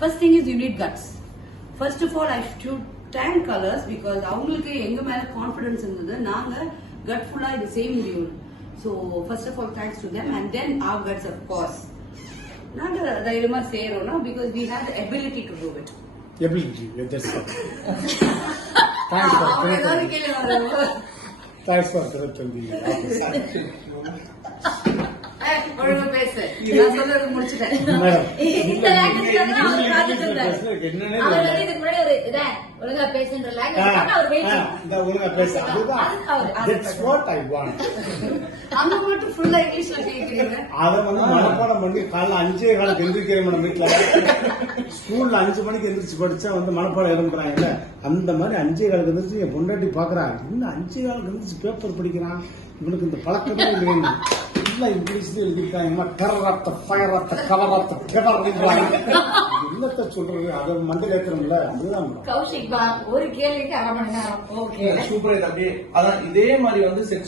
First thing is you need guts. First of all, I should tan colors because அவங்களுக்கு எங்க மேல confidence இருந்தது. நாங்க gutfully the same deal. So first of all, thanks to them, and then our guts, of course. நாங்க தைரியமா செய்றோம்னா because we have the ability to do it. Ability, that's it. Thanks for correcting the ஒழுங்கா பேசு. நான் சொல்றது முடிச்சிட்டேன். இந்த language தான் அவர் காத்துட்டு இருந்தாரு. அவர் வந்து இதுக்கு முன்னாடி ஒரு ஒழுங்கா பேசுன்ற லாங்குவேஜ் அவர் வெயிட் இந்த ஒழுங்கா பேச அதுதான். That's what I want. அங்க மட்டும் ஃபுல்லா இங்கிலீஷ்ல கேக்குறீங்க. அத வந்து மனப்பாடம் பண்ணி காலைல 5:15 எந்திரிக்கிறேன் மேடம் வீட்ல. ஸ்கூல்ல 5 மணிக்கு எந்திரிச்சு படிச்சா வந்து மனப்பாடம் எழுதுறாங்கல்ல. அந்த மாதிரி 5:15 எந்திரிச்சு என் பொண்டாட்டி பாக்குறான். இன்னும் 5:15 எந்திரிச்சு பேப்பர் படிக்கிறான். இவனுக்கு இந்த பழக்கமே இல்லையா? இங்கிலீஷ்ல எழுதிருக்காங்க. டெரரத்த ஃபயரத்த கவரத்த டெரர் என்னத்த சொல்றது? அதை மண்டல ஏத்துறோம்ல, அதுதான் கௌஷிக் ஒரு கேள்விக்கு 1/2 மணி நேரம். Okay super. அப்படியே அதான் இதே மாதிரி வந்து செக்ஸ்